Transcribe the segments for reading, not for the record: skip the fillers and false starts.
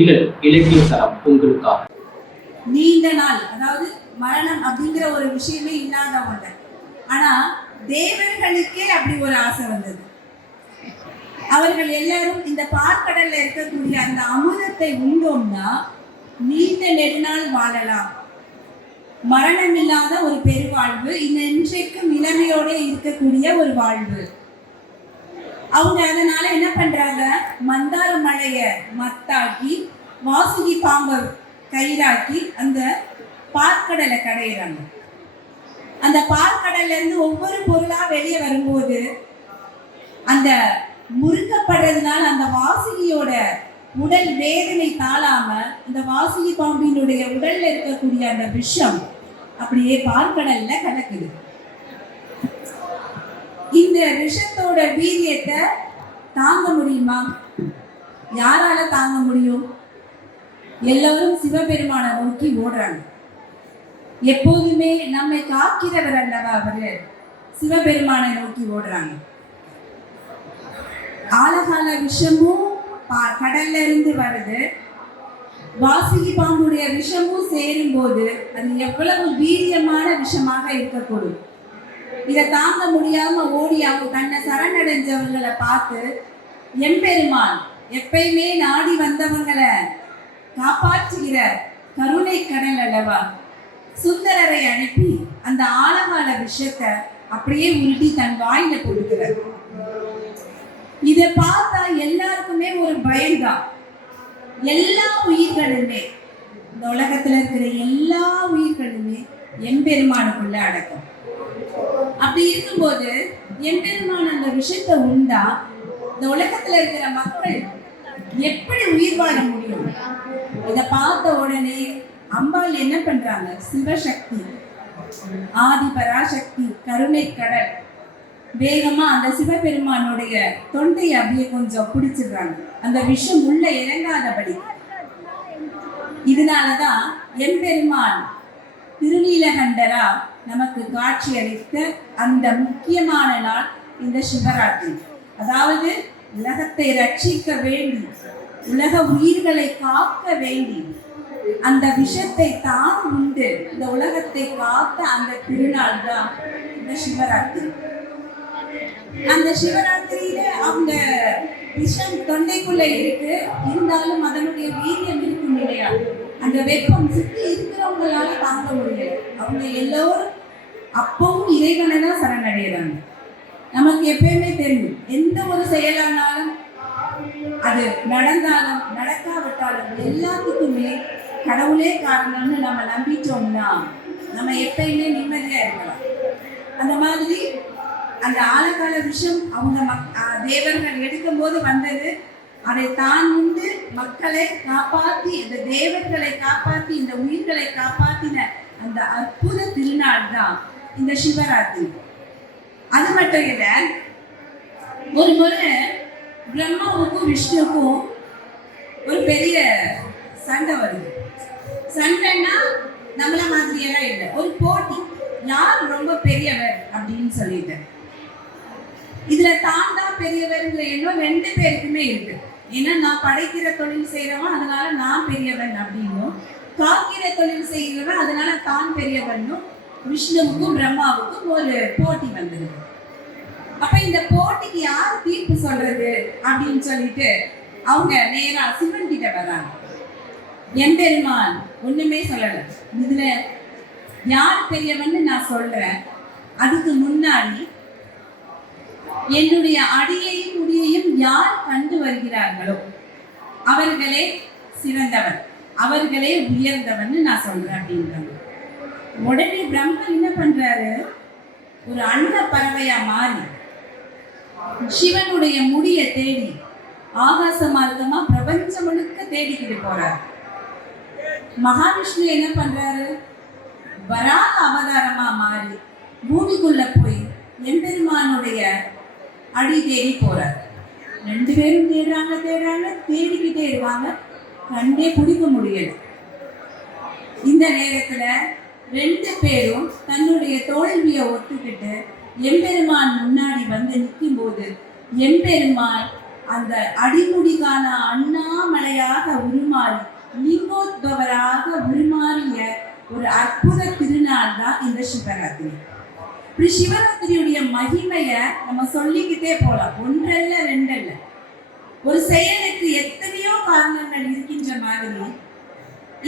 இலக்கிய தரம் உங்களுக்காக. நீண்ட நாள், அதாவது மரணம் அப்படிங்கிற ஒரு விஷயமே இல்லாதவங்க, ஆனா தேவர்களுக்கே அப்படி ஒரு ஆசை வந்தது. அவர்கள் எல்லாரும் இந்த பார்க்கடல்ல இருக்கக்கூடிய அந்த அமுதத்தை உண்டோம்னா நீண்ட நெடுநாள் வாழலாம், மரணம் இல்லாத ஒரு பெருவாழ்வு, இன்றைக்கும் இளமையோட இருக்கக்கூடிய ஒரு வாழ்வு. அவங்க அதனால என்ன பண்றாங்க, மந்தார மலைய மத்தாக்கி வாசுகி பாம்பை கயிறாக்கி அந்த பார்க்கடலை கடையிறாங்க. அந்த பார்க்கடல்ல இருந்து ஒவ்வொரு பொருளா வெளியே வரும்போது அந்த முறுக்கப்படுறதுனால அந்த வாசுகியோட உடல் வேதனை தாழாம இந்த வாசுகி பாம்பினுடைய உடல்ல இருக்கக்கூடிய அந்த விஷம் அப்படியே பார்க்கடல்ல கலக்குது. இந்த விஷத்தோட வீரியத்தை தாங்க முடியுமா? யாரால தாங்க முடியும்? எல்லோரும் சிவபெருமான நோக்கி ஓடுறாங்க. எப்போதுமே நம்மை காக்கிறவர் அல்லவா அவரு, சிவபெருமானை நோக்கி ஓடுறாங்க. ஆலகால விஷமும் கடல்ல இருந்து வருது, வாசுகி பாம்புடைய விஷமும் சேரும் போது அது எவ்வளவு வீரியமான விஷமாக இருக்கக்கூடும். இதை தாங்க முடியாம ஓடி அவங்க தன்னை சரணடைஞ்சவங்களை பார்த்து, எம்பெருமான் எப்பயுமே நாடி வந்தவங்களை காப்பாற்றுகிற கருணை கடல் அல்லவா, சுந்தரரை அனுப்பி அந்த ஆழகால விஷத்தை அப்படியே உருட்டி தன் வாயில கொடுக்கிறார். இதை பார்த்தா எல்லாருக்குமே ஒரு பயம்தான். எல்லா உயிர்களுமே, இந்த உலகத்துல இருக்கிற எல்லா உயிர்களுமே எம்பெருமானுக்குள்ள அடக்கம். அப்படி இருக்கும்போது எம்பெருமான் அந்த விஷயத்தை உண்டா இந்த உலகத்துல இருக்கிற மக்கள் எப்படி உயிர் வாழ முடியும்? இதை பார்த்த உடனே அம்பாள் என்ன பண்றாங்க, சிவசக்தி ஆதி பராசக்தி கருணை கடல் வேகமா அந்த சிவபெருமானுடைய தொண்டையை அப்படியே கொஞ்சம் பிடிச்சிடுறாங்க, அந்த விஷம் உள்ள இறங்காதபடி. இதனாலதான் எம்பெருமான் திருநீலகண்டரா நமக்கு காட்சி அளித்த அந்த முக்கியமான நாள் இந்த சிவராத்திரி. அதாவது உலகத்தை ரட்சிக்க வேண்டி, உலக உயிர்களை காக்க வேண்டி அந்த விஷத்தை தான் உண்டு இந்த உலகத்தை காத்த அந்த திருநாள் தான் இந்த சிவராத்திரி. அந்த சிவராத்திரியில அவங்க விஷம் தொண்டைக்குள்ள இருக்கு, இருந்தாலும் அதனுடைய வீரியம் இருக்கும் இல்லையா, அந்த வெப்பம் சுற்றி இருக்கிறவங்களால தாங்க முடியல. அவங்க எல்லோரும் அப்பவும் இறைவனை தான் சரணடைகிறாங்க. நமக்கு எப்பயுமே தெரியும், எந்த ஒரு செயலானாலும் அது நடந்தாலும் நடக்காவிட்டாலும் எல்லாத்துக்குமே கடவுளே காரணம்னு நம்ம நம்பிட்டோம்னா நம்ம எப்பயுமே நிம்மதியா இருக்கலாம். அந்த மாதிரி அந்த ஆழகால விஷம் அவங்க தேவர்கள் எடுக்கும் போது வந்தது, அதை தான் உண்டு மக்களை காப்பாற்றி, இந்த தேவர்களை காப்பாற்றி, இந்த உயிர்களை காப்பாற்றின அந்த அற்புத திருநாள் தான் இந்த சிவராத்திரி. அது மட்டும் இல்ல, ஒரு முறை பிரம்மாவுக்கும் விஷ்ணுவுக்கும் ஒரு பெரிய சண்டை வருது. சண்டைன்னா நம்மள மாதிரியெல்லாம் இல்லை, ஒரு போட்டி, யார் ரொம்ப பெரியவர் அப்படின்னு சொல்லிட்டு. இதுல தான் தான் பெரியவர்ங்கிற எண்ணம் ரெண்டு பேருக்குமே இருக்கு. ஏன்னா நான் படைக்கிற தொழில் செய்யறவன் அதனால நான் பெரியவன் அப்படின்னும், காக்கிற தொழில் செய்கிறவன் அதனால தான் பெரியவனும் விஷ்ணுவுக்கும் பிரம்மாவுக்கும் ஒரு போட்டி வந்தது. அப்ப இந்த போட்டிக்கு யார் தீர்ப்பு சொல்றது அப்படின்னு சொல்லிட்டு அவங்க நேரா சிவன் கிட்ட வர்றாங்க. எம்பெருமான் ஒண்ணுமே சொல்லல, இதுல யார் பெரியவன்னு நான் சொல்றேன், அதுக்கு முன்னாடி என்னுடைய அடியையும் முடியையும் யார் கண்டு வருகிறார்களோ அவர்களே சிறந்தவர், அவர்களே உயர்ந்தவன்னு நான் சொல்றேன் அப்படின்றாங்க. உடனே பிரம்மன் என்ன பண்றாரு, ஒரு அன்ன பறவையா மாறி சிவனுடைய முடிய தேடி ஆகாச மார்க்கமா பிரபஞ்சம் முழுக்க தேடிக்கிட்டு போறார். மகாவிஷ்ணு என்ன பண்றாரு, வராக அவதாரமா மாறி பூமிக்குள்ள போய் எம்பெருமானுடைய அடி தேடி போறார். ரெண்டு பேரும் தேடுறாங்க தேடிக்கிட்டே இருக்காங்க, கண்டே பிடிக்க முடியல. இந்த நேரத்துல ரெண்டு பேரும் தன்னுடைய தோல்வியை ஒத்துக்கிட்டு எம்பெருமான் முன்னாடி வந்து நிற்கும் போது எம்பெருமான் அந்த அடிமுடிகான அண்ணாமலையாக உருமாறி லிங்கோத்பவராக உருமாறிய ஒரு அற்புத திருநாள் தான் இந்த சிவராத்திரி. இப்படி சிவராத்திரியுடைய மகிமைய நம்ம சொல்லிக்கிட்டே போலாம். ஒன்றல்ல ரெண்டல்ல. ஒரு செயலுக்கு எத்தனையோ காரணங்கள் இருக்கின்ற மாதிரி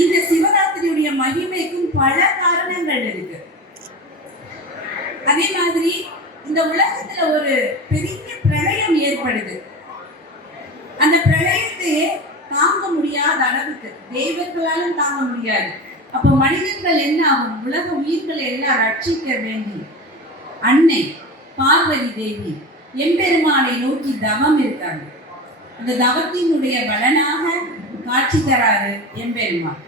இந்த சிவராத்திரியுடைய மகிமைக்கும் பல காரணங்கள் இருக்கு. அதே மாதிரி இந்த உலகத்துல ஒரு பெரிய பிரளயம் ஏற்படுது. அந்த பிரளயத்தையே தாங்க முடியாத அளவுக்கு தேவர்களாலும் தாங்க முடியாது. அப்போ மனிதர்கள் என்ன ஆகும்? உலக உயிர்களை எல்லாம் ரட்சிக்க வேண்டி அன்னை பார்வதி தேவி எம்பெருமானை நோக்கி தவம் இருக்காங்க. அந்த தவத்தினுடைய பலனாக காட்சி தராரு எம்பெருமான்.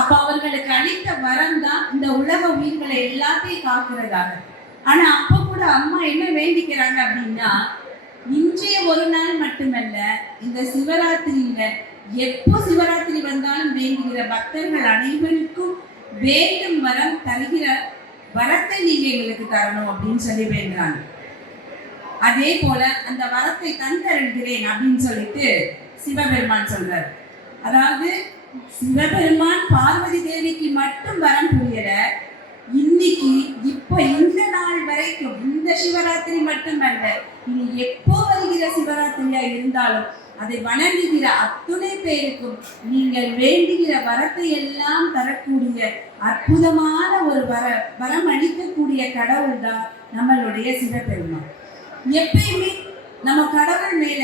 அப்ப அவர்களுக்கு அளித்த வரம் தான் இந்த உலக உயிர்களை எல்லாத்தையும் காக்கிறதாக. ஆனா அப்ப கூட அம்மா என்ன வேண்டிக்கிறாங்க அப்படின்னா, இன்றைய ஒரு நாள் மட்டுமல்ல, இந்த சிவராத்திரியில எப்போ சிவராத்திரி வந்தாலும் வேண்டுகிற பக்தர்கள் அனைவருக்கும் வேண்டும் வரம் தருகிற வரத்தை நீங்க எங்களுக்கு தரணும் அப்படின்னு சொல்லி வேண்டாங்க. அதே போல அந்த வரத்தை தந்தருகிறேன் அப்படின்னு சொல்லிட்டு சிவபெருமான் சொல்றாரு. அதாவது சிவபெருமான் பார்வதி தேவிக்கு மட்டும் வரம் புரியல, இன்னைக்கு இப்ப இந்த நாள் வரைக்கும் இந்த சிவராத்திரி மட்டுமல்ல, இனி எப்போ வருகிற சிவராத்திரியா இருந்தாலும் அதை வணங்குகிற அத்துணை பேருக்கும் நீங்கள் வேண்டுகிற வரத்தை எல்லாம் தரக்கூடிய அற்புதமான ஒரு வரம் அளிக்கக்கூடிய கடவுள் தான் நம்மளுடைய சிவபெருமான். எப்பயுமே நம்ம கடவுள் மேல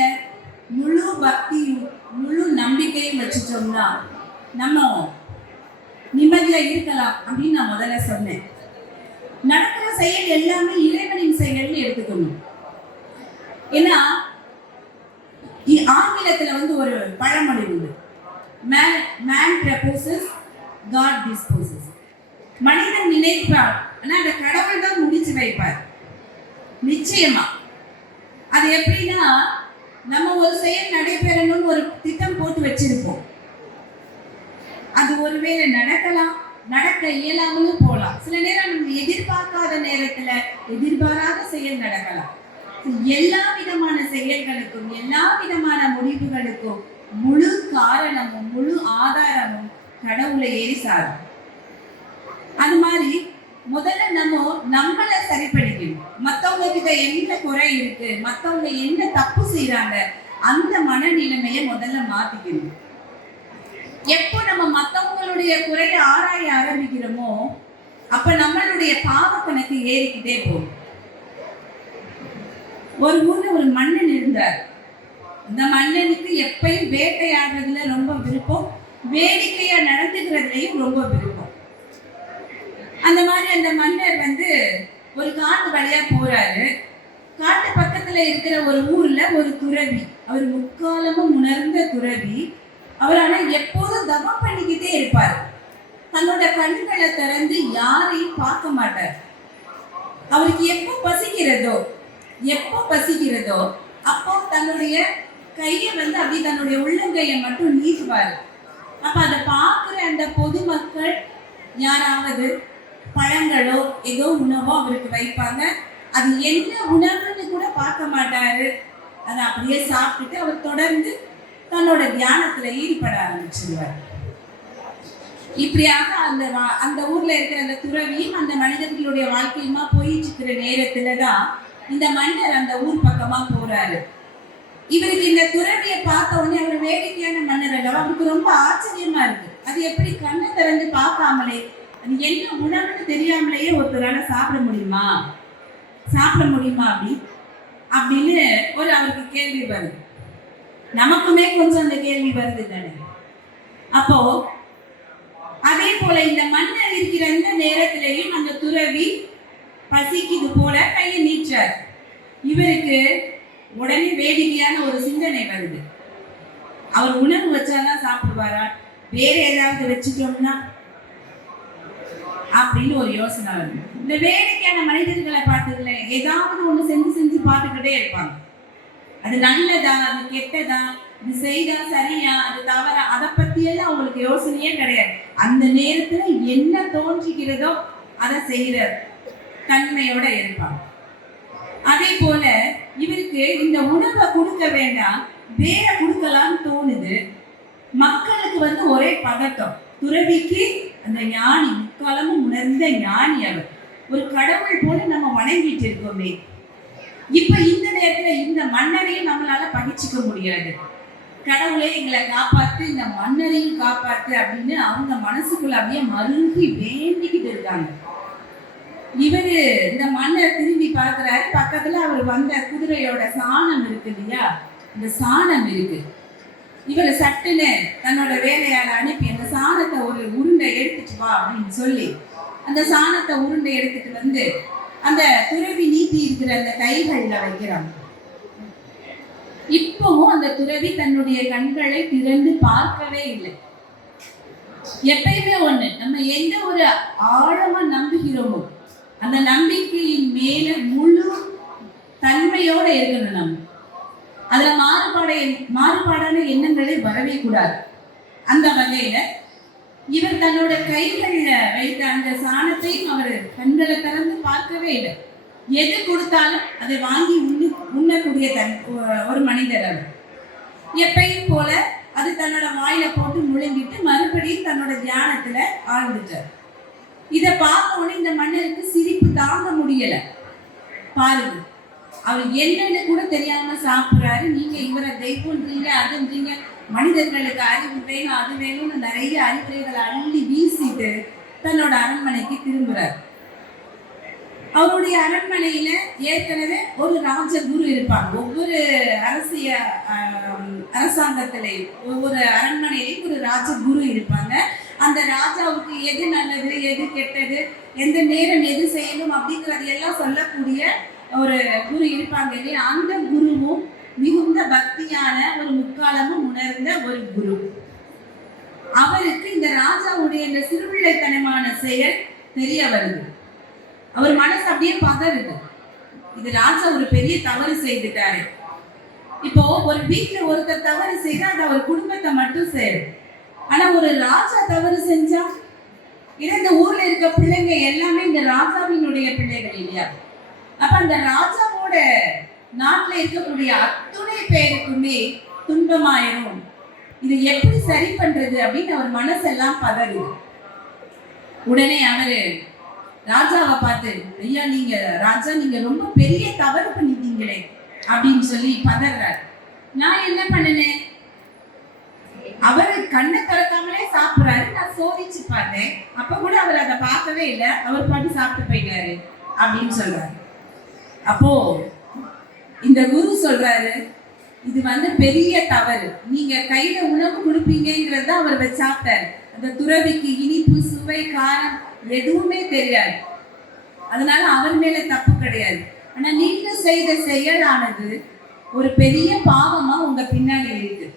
முழு பக்தியும் முழு நம்பிக்கையும் வச்சுட்டோம்னா நம்ம நிம்மதியா இருக்கலாம் அப்படின்னு நான் முதல்ல சொன்னேன். நடக்கிற செயல் எல்லாமே இறைவனின் செயல்னு எடுத்துக்கணும். ஏன்னா ஆங்கிலத்துல ஒரு பழமொழி உண்டு, man proposes, God disposes. மனிதன் நினைப்பார், ஆனா அந்த கடவுள் தான் முடிச்சு வைப்பார். நிச்சயமா அது எப்படின்னா, நம்ம ஒரு செயல் நடைபெறணும்னு ஒரு திட்டம் போட்டு வச்சிருப்போம். அது ஒருவேளை நடக்கலாம், நடக்க இயலாமலும் போகலாம். சில நேரம் நம்ம எதிர்பார்க்காத நேரத்துல எதிர்பாராத செயல் நடக்கலாம். எல்லா விதமான செயல்களுக்கும் எல்லா விதமான முடிவுகளுக்கும் முழு காரணமும் முழு ஆதாரமும் கடவுளை ஏறிசாரும். அது மாதிரி முதல்ல நம்மளை சரிப்படுத்தணும். மத்தவங்க கிட்ட என்ன குறை இருக்கு, மத்தவங்க என்ன தப்பு செய்யறாங்க, அந்த மனநிலைமையை முதல்ல மாத்திக்கணும். எப்போ நம்ம மத்தவங்களுடைய குறைய ஆராய ஆரம்பிக்கிறோமோ அப்ப நம்மளுடைய பாவ கணக்கு ஏறிக்கிட்டே போகும். ஒரு ஊர்ல ஒரு மன்னன் இருந்தார். இந்த மன்னனுக்கு எப்பயும் வேட்டையாடுறதுல ரொம்ப விருப்பம், வேடிக்கையா நடந்துக்கிறதுலையும் ரொம்ப விருப்பம். அந்த மாதிரி அந்த மன்னர் ஒரு காட்டு வழியா போறாரு. காட்டு பக்கத்துல இருக்கிற ஒரு ஊர்ல ஒரு துறவி, அவர் முக்காலமும் உணர்ந்த துறவி. அவர் ஆனா எப்போதும் தவம் பண்ணிக்கிட்டே இருப்பார். தன்னோட கண்களை திறந்து யாரையும் பார்க்க மாட்டார். அவருக்கு எப்போ பசிக்கிறதோ அப்போ தன்னுடைய கையை அப்படி தன்னுடைய உள்ளங்கையை மட்டும் நீட்டுவார். அப்ப அதை பார்க்கிற அந்த பொதுமக்கள் யாராவது பழங்களோ ஏதோ உணவோ அவருக்கு வைப்பாங்க. அது என்ன உணவுன்னு கூட பார்க்க மாட்டாரு. அதை அப்படியே சாப்பிட்டுட்டு அவர் தொடர்ந்து தன்னோட தியானத்துல ஈடுபட ஆரம்பிச்சிருவார். இப்படியாக அந்த ஊர்ல இருக்கிற அந்த துறவியும் அந்த மனிதர்களுடைய வாழ்க்கையுமா போயிட்டு இருக்கிற நேரத்துலதான் இந்த மன்னர் அந்த ஊர் பக்கமா போறாரு. இவருக்கு இந்த துறவியை பார்த்த உடனே அவர் வேடிக்கையான மன்னர் அல்லவா, அவருக்கு ரொம்ப ஆச்சரியமா இருக்கு. அது எப்படி கண்ணை திறந்து பார்க்காமலே, அது என்ன உணவுன்னு தெரியாமலேயே ஒருத்தரால சாப்பிட முடியுமா அப்படின்னு அவருக்கு கேள்வி வருது. நமக்குமே கொஞ்சம் அந்த கேள்வி வருது தானே. அப்போ அதே போல இந்த மன்னர் இருக்கிற அந்த நேரத்திலையும் அந்த துறவி பசிக்குது போல கையை நீட்டார். இவருக்கு உடனே வேடிக்கையான ஒரு சிந்தனை வருது. அவர் உணவு வச்சாதான் சாப்பிடுவாரா, வேற ஏதாவது வச்சுட்டோம்னா அப்படின்னு ஒரு யோசனை வருது. இந்த வேடிக்கையான மனிதர்களை பார்த்ததுல ஏதாவது ஒண்ணு செஞ்சு பார்த்துக்கிட்டே இருப்பாங்க. அது நல்லதா, அது கெட்டதா, இது செய்தா சரியா, அது தவறா, அதை பத்தி எல்லாம் அவங்களுக்கு யோசனையே கிடையாது. அந்த நேரத்துல என்ன தோன்றுகிறதோ அதை செய்யற தன்மையோட இருப்பாங்க. அதே போல இவருக்கு இந்த உணவை கொடுக்க வேண்டாம், வேற கொடுக்கலாம்னு தோணுது. மக்களுக்கு ஒரே பதட்டம். துறவிக்கு அந்த ஞானி, முக்காலமும் உணர்ந்த ஞானி, அவர் ஒரு கடவுள் போல நம்ம வணங்கிட்டு இருக்கோமே. இப்ப இந்த நேரத்துல இந்த மன்னரையும் நம்மளால பகிச்சிக்க முடியாது. கடவுளே எங்களை காப்பாத்து, இந்த மன்னரையும் காப்பாத்து அப்படின்னு அவங்க மனசுக்குள்ள அப்படியே மருங்கி வேண்டிக்கிட்டு இருக்காங்க. இவரு இந்த மன்னர் திரும்பி பார்க்கிறாரு. பக்கத்துல அவர் வந்த குதிரையோட சாணம் இருக்கு இல்லையா, இந்த சாணம் இருக்கு. இவர் சட்டுன்னு தன்னோட வேலையால அனுப்பி அந்த சாணத்தை ஒரு உருண்டை எடுத்துட்டு வா அப்படின்னு சொல்லி அந்த சாணத்தை உருண்டை எடுத்துட்டு வந்து அந்த துறவி நீட்டி இருக்கிற அந்த கைகள்ல வைக்கிறாங்க. இப்பவும் அந்த துறவி தன்னுடைய கண்களை திறந்து பார்க்கவே இல்லை. எப்பயுமே ஒண்ணு, நம்ம எந்த ஒரு ஆழமா நம்புகிறோமோ அந்த நம்பிக்கையின் மேல முழு தன்மையோட இருக்கணும். நம்ம அதுல மாறுபாடான எண்ணங்களே வரவே கூடாது. அந்த வகையில இவர் தன்னோட கைகள்ல வைத்த அந்த சாணத்தையும் அவர் கண்களை திறந்து பார்க்கவே இல்லை. எது கொடுத்தாலும் அதை வாங்கி உண்ணக்கூடிய ஒரு மனிதர் அவர். எப்பையும் போல அது தன்னோட வாயில போட்டு முழுங்கிட்டு மறுபடியும் தன்னோட தியானத்துல ஆழ்ந்துட்டார். இதை பார்த்த உடனே இந்த மன்னருக்கு சிரிப்பு தாங்க முடியல. பாருங்க, அவர் என்னன்னு கூட தெரியாம சாப்பிடுறாரு. நீங்க இவரை தெய்வம்ன்றீங்க, அதுன்றீங்க, மனிதர்களுக்கு அறிவு வேணும், அது வேணும்னு நிறைய அறிவுரைகளை அள்ளி வீசிட்டு தன்னோட அரண்மனைக்கு திரும்புறார். அவருடைய அரண்மனையில ஏற்கனவே ஒரு ராஜகுரு இருப்பாங்க. ஒவ்வொரு அரசாங்கத்திலையும் ஒவ்வொரு அரண்மனையிலையும் ஒரு ராஜகுரு இருப்பாங்க. அந்த ராஜாவுக்கு எது நல்லது, எது கெட்டது, எந்த நேரம் எது செய்யணும் அப்படிங்கிறது எல்லாம் சொல்லக்கூடிய ஒரு குரு இருப்பாங்க இல்லையா. அந்த குருவும் மிகுந்த பக்தியான ஒரு முக்காலமும் உணர்ந்த ஒரு குரு. அவருக்கு இந்த ராஜாவுடைய இந்த சிறுபிள்ளைத்தனமான செயல் தெரிய வருது. அவர் மனசு அப்படியே பதறுது. இது ராஜா ஒரு பெரிய தவறு செய்துட்டாரு. இப்போ ஒரு வீட்டுல ஒருத்தர் தவறு செய்தா அது அவர் குடும்பத்தை மட்டும் சேரும். ஆனா ஒரு ராஜா தவறு செஞ்சா இந்த ஊர்ல இருக்க பிள்ளைங்க எல்லாமே இந்த ராஜாவினுடைய பிள்ளைகள் இல்லையா. அப்ப அந்த ராஜாவோட நாட்டுல இருக்கக்கூடிய அத்துணை பேருக்குமே துன்பமாயிரும். இது எப்படி சரி பண்றது அப்படின்னு அவர் மனசெல்லாம் பதறுது. உடனே அவரு ராஜாவை பார்த்து, ஐயா நீங்க ராஜா, நீங்க ரொம்ப பெரிய தவறு பண்ணிட்டீங்களே அப்படின்னு சொல்லி பதறார். நான் என்ன பண்ணினேன்? அவரு கண்ணை திறக்காமலே சாப்பிடுறாரு. நான் சோதிச்சு பார்த்தேன், அப்ப கூட அவர் அதை பார்க்கவே இல்லை. அவர் பாட்டு சாப்பிட்டு போயிட்டாரு அப்படின்னு சொல்றாரு. அப்போ இந்த குரு சொல்றாரு, இது பெரிய தவறு. நீங்க கையில உணவு கொடுப்பீங்கிறத அவர் சாப்பிட்டாரு. அந்த துறவிக்கு இனிப்பு, சுவை, காரம் எதுவுமே தெரியாது. அதனால அவர் மேல தப்பு கிடையாது. ஆனா நீங்க செய்த செயலானது ஒரு பெரிய பாவமா உங்க பின்னாடி இருக்கு.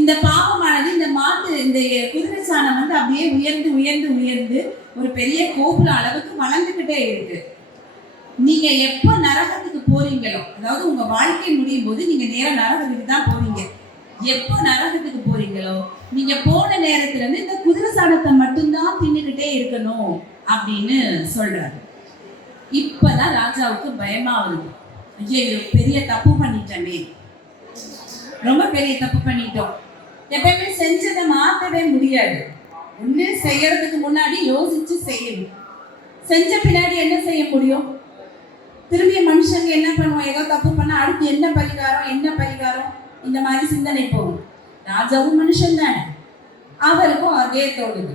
இந்த பாவமானது இந்த குதிரை சாணம் அப்படியே உயர்ந்து உயர்ந்து உயர்ந்து ஒரு பெரிய கோபுர அளவுக்கு வளர்ந்துகிட்டே இருக்கு. நீங்க எப்போ நரகத்துக்கு போறீங்களோ, அதாவது உங்க வாழ்க்கை முடியும் போது நீங்க நேரம் நரகத்துக்கு தான் போறீங்க. எப்போ நரகத்துக்கு போறீங்களோ நீங்க போன நேரத்துல இருந்து இந்த குதிரை சாணத்தை மட்டும்தான் தின்னுகிட்டே இருக்கணும் அப்படின்னு சொல்றாரு. இப்பதான் ராஜாவுக்கு பயமா வருது. ஐயோ பெரிய தப்பு பண்ணிட்டோமே, ரொம்ப பெரிய தப்பு பண்ணிட்டோம். எப்பயுமே செஞ்சதை மாற்றவே முடியாது. ஒண்ணு செய்யறதுக்கு முன்னாடி யோசிச்சு செய்யணும். செஞ்ச பின்னாடி என்ன செய்ய முடியும்? திரும்பிய மனுஷங்க என்ன பண்ணுவோம்? ஏதோ தப்பு பண்ணா அடுத்து என்ன பரிகாரம் இந்த மாதிரி சிந்தனை போகும். ராஜாவும் மனுஷன் தானே, அவருக்கும் அதே தோணுது.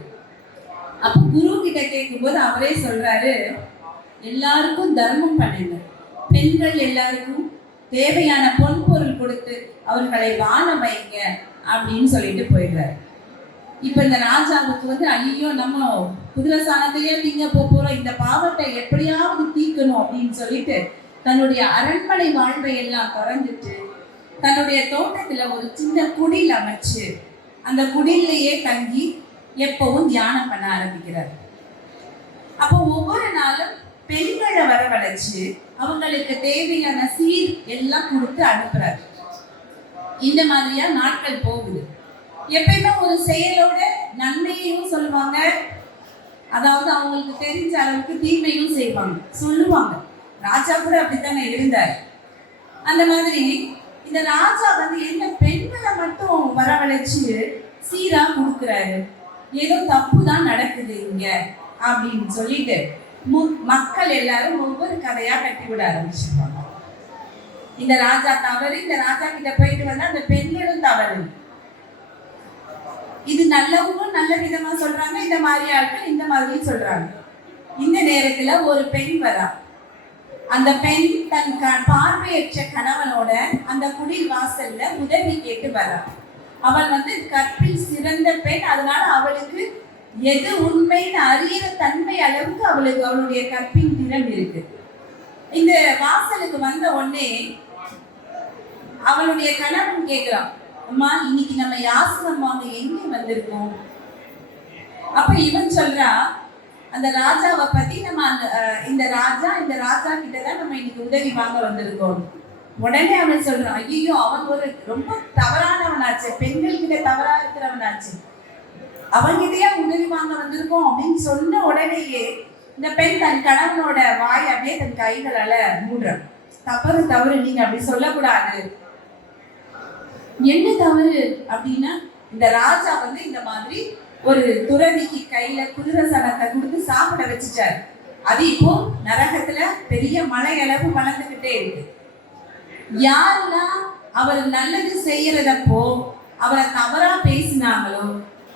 அப்ப குரு கிட்ட கேட்கும்போது அவரே சொல்றாரு, எல்லாருக்கும் தர்மம் பண்ணுங்க, பெண்கள் எல்லாருக்கும் தேவையான பொன்பொருள் கொடுத்து அவர்களை வாழ வைங்க அப்படின்னு சொல்லிட்டு போயிடுறாரு. இப்ப இந்த ராஜாவுக்கு ஐயோ நம்ம குதிரை சாணத்தையே நீங்க போறோம், இந்த பாவத்தை எப்படியாவது தீர்க்கணும் அப்படின்னு சொல்லிட்டு தன்னுடைய அரண்மனை வாழ்வை எல்லாம் திறந்துட்டு தன்னுடைய தோட்டத்துல ஒரு சின்ன குடில் அமைச்சு அந்த குடிலேயே தங்கி எப்பவும் தியானம் பண்ண ஆரம்பிக்கிறார். அப்போ ஒவ்வொரு நாளும் பெண்களை வரவழைச்சு அவங்களுக்கு தேவையான சீர் எல்லாம் கொடுத்து அனுப்புறாரு. இந்த மாதிரியா நாட்கள் போகுது. எப்பயுமே ஒரு செயலோட நன்மையையும் சொல்லுவாங்க, அதாவது அவங்களுக்கு தெரிஞ்ச அளவுக்கு தீமையும் செய்வாங்க, சொல்லுவாங்க. ராஜா கூட அப்படித்தானே இருந்தார். அந்த மாதிரி இந்த ராஜா வந்து என்ன பெண்களை மட்டும் வரவழைச்சு சீரா கொடுக்குறாரு, ஏதோ தப்பு தான் நடக்குது இங்க அப்படின்னு சொல்லிட்டு மக்கள் எல்லாரும் ஒவ்வொரு கதையா கட்டி விட ஆரம்பிச்சிருப்பாங்க. இந்த ராஜா தவறு, இந்த ராஜா கிட்ட போயிட்டு வந்தா அந்த பெண்களும் தவறு. இது நல்லவங்களும் நல்ல விதமா சொல்றாங்க, இந்த மாதிரி ஆட்கள் இந்த மாதிரி சொல்றாங்க. இந்த நேரத்துல ஒரு பெண் வரா. அந்த பெண் தன் பார்வையற்ற கணவனோட அந்த குடில் வாசல்ல உதவி கேட்டு வரா. அவள் வந்து கற்பில் சிறந்த பெண், அதனால அவளுக்கு எது உண்மைன்னு அறியிற தன்மை அளவுக்கு அவளுக்கு அவளுடைய கற்பின் திறம் இருக்கு. இந்த வாசலுக்கு வந்த உடனே அவளுடைய கணவன் கேட்கிறான், அம்மா இன்னைக்கு நம்ம யாசனம் வாங்க எங்க வந்திருக்கோம்? அப்ப இவன் சொல்றா, அந்த ராஜாவை பத்தி நம்ம இந்த ராஜா கிட்டதான் நம்ம இன்னைக்கு உதவி வாங்க வந்திருக்கோம். உடனே அவன் சொல்றான், ஐயோ அவன் ஒரு ரொம்ப தவறானவனாச்சு, பெண்கள் கிட்ட தவறா இருக்கிறவனாச்சு, அவன்கிட்டயே உதவி வாங்க வந்திருக்கோம் அப்படின்னு சொன்ன உடனேயே இந்த பெண் தன் கணவனோட வாய் அப்படியே தன் கைகளால மூடுறான். தவறு, நீங்க அப்படி சொல்லக்கூடாது. என்ன தவறு அப்படின்னா, இந்த ராஜா வந்து இந்த மாதிரி ஒரு துறவிக்கு கையில குதிரை சனத்தை கொடுத்து சாப்பிட வச்சுட்டாரு. அது இப்போ நரகத்துல பெரிய மலை அளவு வளர்ந்துகிட்டே இருக்கு. யாரெல்லாம் அவர் நல்லது செய்யறதப்போ அவரை தவறா பேசினாங்களோ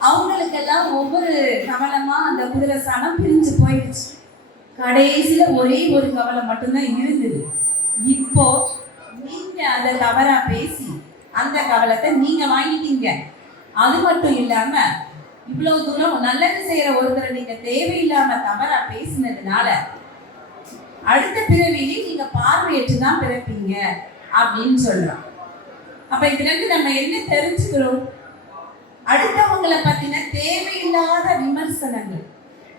அவங்களுக்கெல்லாம் ஒவ்வொரு கவலமா அந்த குதிரை சாணம் பிரிஞ்சு போயிடுச்சு. கடைசியில ஒரே ஒரு கவலம் மட்டும்தான் இருந்தது. இப்போ நீங்க அதை தவறா பேசி அந்த கவலத்தை நீங்க வாங்கிட்டீங்க. அது மட்டும் இல்லாம இவ்வளவு தூரம் நல்லது செய்யற ஒருத்தரை நீங்க தேவையில்லாம தவறா பேசினதுனால அடுத்த பிறவியிலே நீங்க பார்வையற்றுதான் பிறப்பீங்க அப்படின்னு சொல்றோம். அப்ப இதுல இருந்து நம்ம என்ன தெரிஞ்சுக்கிறோம்? அடுத்தவங்களை பத்தின தேவையில்லாத விமர்சனங்கள்,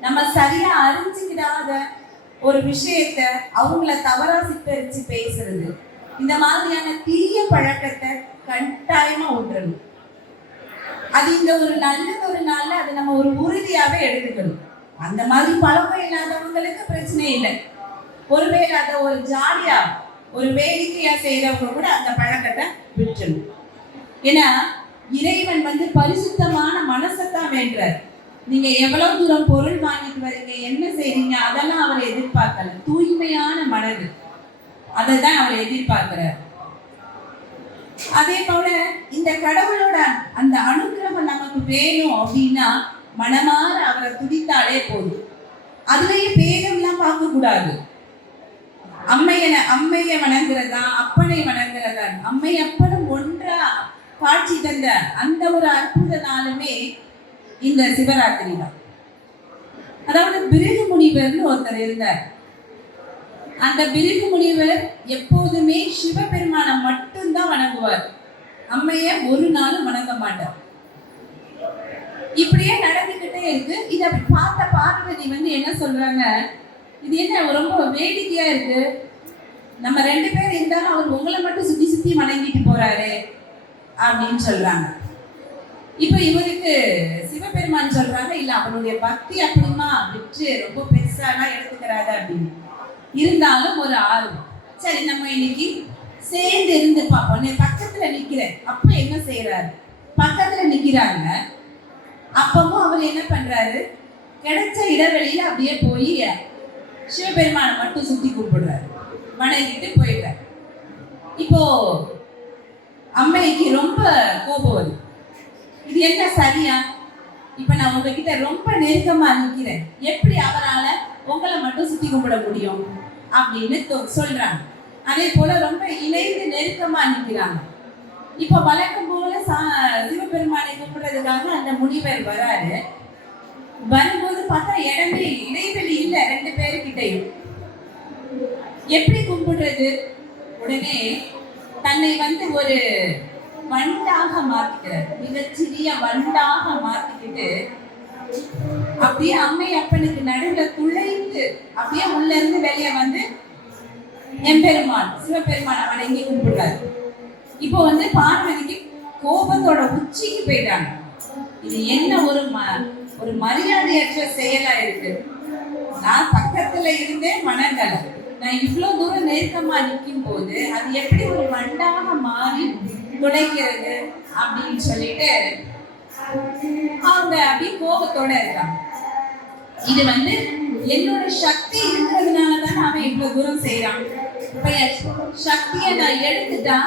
நம்ம சரியா அறிஞ்சுக்கிடாத ஒரு விஷயத்த அவங்கள தவறா சித்தரிச்சு பேசுறது, இந்த மாதிரியான தீய பழக்கத்தை கட்டாயமா விட்டுறணும். அது இந்த ஒரு நல்லதொரு நாள்ல அதை நம்ம ஒரு உறுதியாவே எடுத்துக்கணும். அந்த மாதிரி பழக்கம் இல்லாதவங்களுக்கு பிரச்சனை இல்லை. ஒருவேளை அதை ஒரு ஜாலியா ஒரு வேடிக்கையா செய்யறவங்க கூட அந்த பழக்கத்தை விட்டுணும். ஏன்னா இறைவன் வந்து பரிசுத்தமான மனசைத்தான் வேண்டார். நீங்க எவ்வளவு தூரம் பொருள் வாங்கிட்டு வரீங்க, என்ன செய்றீங்க, அதெல்லாம் அவர் எதிர்பார்க்கல. தூய்மையான மனது, அதை தான் அவர் எதிர்பார்க்கிறார். அதே போல இந்த கடவுளோட அந்த அனுகிரகம் நமக்கு வேணும் அப்படின்னா மனமாற அவரை துதித்தாலே போதும். அதுலயே பேதம்லாம் பார்க்க கூடாது. அம்மைய வணங்குறதா, அப்பனை வணங்குறதா, அம்மை அப்பனும் ஒன்றா காட்சி தந்த அந்த ஒரு அற்புத நாளுமே இந்த சிவராத்திரி தான். அதாவது பிருகு முனிவர்னு ஒருத்தர் இருந்தார். அந்த பிருகு முனிவர் எப்போதுமே சிவபெருமானை மட்டும்தான் வணங்குவார். அம்மைய ஒரு நாளும் வணங்க மாட்டார். இப்படியே நடந்துகிட்டே இருக்கு. இதை பார்த்த பார்வதி வந்து என்ன சொல்றாங்க, இது என்ன ரொம்ப வேடிக்கையா இருக்கு, நம்ம 2 பேர் இருந்தாலும் அவர் உங்களை மட்டும் சுத்தி சுத்தி வணங்கிட்டு போறாரு அப்படின்னு சொல்றாங்க. இப்ப இவருக்கு சிவபெருமான் சொல்றாங்க, இல்ல அவருடைய பக்தி அப்படிமா விட்டு ரொம்ப பெருசாலாம் எடுத்துக்கிறாரு அப்படின்னு. இருந்தாலும் ஒரு ஆர்வம், சரி நம்ம இன்னைக்கு சேர்ந்து இருந்து பார்ப்போம். பக்கத்துல நிக்கிறேன். அப்ப என்ன செய்யறாரு, பக்கத்துல நிக்கிறாங்க. அப்பவும் அவர் என்ன பண்றாரு, கிடைச்ச இடைவெளியில அப்படியே போய் சிவபெருமானை மட்டும் சுத்தி கூப்பிடுறாரு, வணங்கிட்டு போயிட்டார். இப்போ அம்மைக்கு ரொம்ப கோபம் வருது. இது என்ன சரியா? இப்ப நான் உங்ககிட்ட ரொம்ப நெருக்கமா நிக்கிறேன், எப்படி அவரால் உங்களை மட்டும் சுத்தி கும்பிட முடியும் அப்படின்னு சொல்றாங்க. அதே போல ரொம்ப இணைந்து நெருக்கமா நிக்கிறாங்க. இப்ப வழக்கம் போல சிவபெருமானை கும்பிடுறதுக்காக அந்த முனிவர் வராரு. வரும்போது பார்த்தா இடைவெளி இல்லை 2 பேருக்கிட்டையும். எப்படி கும்பிடுறது? உடனே தன்னை வந்து ஒரு வண்டாக மாத்திக்கிறார். மிகச்சிறிய வண்டாக மாத்திக்கிட்டு அப்படியே அம்மை அப்பனுக்கு நடுவுல துளைந்து அப்படியே உள்ள இருந்து வெளியே வந்து எம்பெருமான் சிவபெருமான் அவனை இங்கே கும்பிடுறாரு. இப்போ வந்து பார்வதிக்கு கோபத்தோட உச்சிக்கு போயிட்டாங்க. இது என்ன ஒரு மரியாதையற்ற செயலா இருக்கு. நான் பக்கத்துல இருந்தே வணங்கல, நான் இவ்வளவு தூரம் நெருக்கமா நிற்கும் போது அது எப்படி ஒரு வண்டாக மாறி துளைக்கிறது அப்படின்னு சொல்லிட்டு அவங்க அப்படியே கோபத்தோட இருக்காங்க. இது என்னோட சக்தி இருக்கிறதுனாலதான் அவன் இவ்வளவு தூரம் செய்யறான். இப்ப சக்தியை நான் எடுத்துட்டா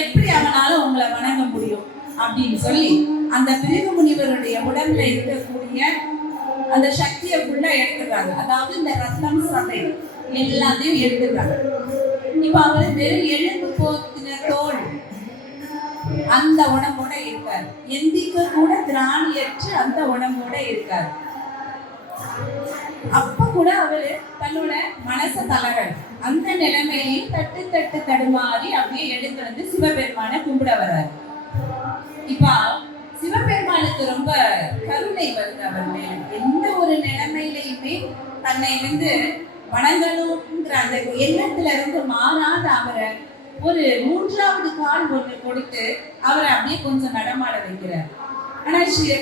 எப்படி அவனால உங்களை வணங்க முடியும் அப்படின்னு சொல்லி அந்த பிரிவு முனிவருடைய உடம்புல இருக்கக்கூடிய அந்த சக்தியை ஃபுல்லா எடுத்துடுறாங்க. அதாவது இந்த ரத்தம் சதை எல்லாத்தையும் எடுத்துடுறாங்க. இப்ப அவரு வெறும் எலும்பு போத்தின தோல் அந்த உடம்போட இருக்காரு. எந்திக்க கூட திராணியற்று அந்த உடம்போட இருக்காரு. அப்ப கூட அவரு தன்னோட மனசை தளரல் அந்த நிலைமையிலையும் தட்டு தட்டு தடுமாறி அப்படியே எடுத்து சிவபெருமான கும்பிட வர்றாரு. இப்ப சிவபெருமானுக்கு ரொம்ப கருணை வருது அவர் மேல. எந்த ஒரு நிலைமையிலையுமே தன்னை வணங்கணும்ங்கிற அந்த எண்ணத்துல இருந்து மாறாத அவரை ஒரு மூன்றாவது கால் ஒன்று கொடுத்து அவரை அப்படியே கொஞ்சம் நடமாட வைக்கிறார். ஆனா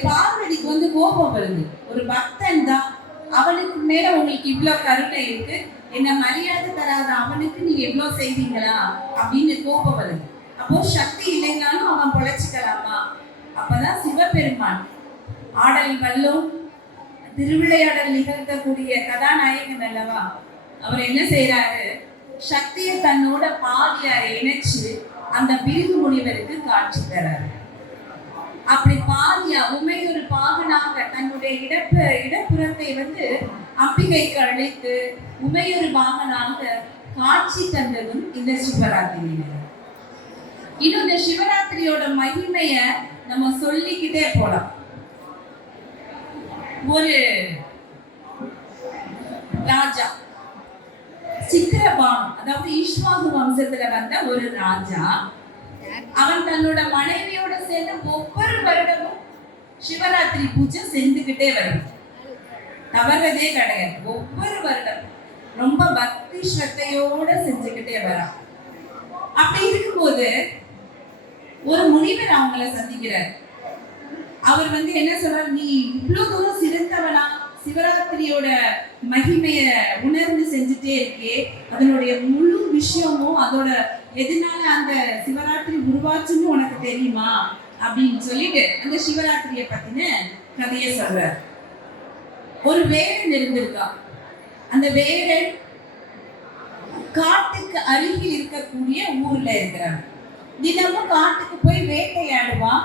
பார்வதிக்கு கோபம் வருது. ஒரு பக்தன் தான், அவனுக்கு மேல உங்களுக்கு இவ்வளவு கருணை இருக்கு, என்ன மரியாதை தராத அவனுக்கு நீங்க எவ்வளவு செய்வீங்களா அப்படின்னு கோபம் வருது. அப்போ சக்தி இல்லைனாலும் அவன் பொழைச்சிக்கலாமா? அப்பதான் சிவபெருமான் ஆடல் வல்லும் திருவிளையாடல் நிகழ்த்தக்கூடிய கதாநாயகன் அல்லவா, அவர் என்ன செய்யறாரு, சக்தியை தன்னோட பாதியா இணைச்சு அந்த பிரிவு முனிவருக்கு காட்சி தராரு. அப்படி பாதியா உமையொரு பாகனாக தன்னுடைய இடப்புறத்தை அம்பிகைக்கு அழைத்து உமையொரு பாகனாக காட்சி தந்ததும் இந்த சிவராத்திரி. இன்னும் இந்த சிவராத்திரியோட மகிமைய நம்ம சொல்லிக்கிட்டே போலாம். ஒரு ராஜா சித்திரபான், அதாவது ஈஸ்வாகு வம்சத்துல வந்த ஒரு ராஜா, அவன் தன்னோட மனைவியோட சேர்ந்து ஒவ்வொரு வருடமும் சிவராத்திரி பூஜை செஞ்சுக்கிட்டே வரும். தவறதே கிடையாது. ஒவ்வொரு வருடம் ரொம்ப பக்தி ஸ்ரத்தையோட செஞ்சுக்கிட்டே வரான். அப்படி இருக்கும்போது ஒரு முனிவர் அவங்கள சந்திக்கிறார். அவர் என்ன சொல்றாரு, நீ இவ்வளவு தூரம் சிறந்தவனா, சிவராத்திரியோட மகிமைய உணர்ந்து செஞ்சுட்டே இருக்கே, அதனுடைய முழு விஷயமும் அதோட எதனால அந்த சிவராத்திரி உருவாச்சுன்னு உனக்கு தெரியுமா அப்படின்னு சொல்லிட்டு அந்த சிவராத்திரிய பத்தின கதையை சொல்றார். ஒரு வேடன் இருந்திருக்கா. அந்த வேடன் காட்டுக்கு அருகில் இருக்கக்கூடிய ஊர்ல இருக்கிறான். தினமும் காட்டுக்கு போய் வேட்டையாடுவான்.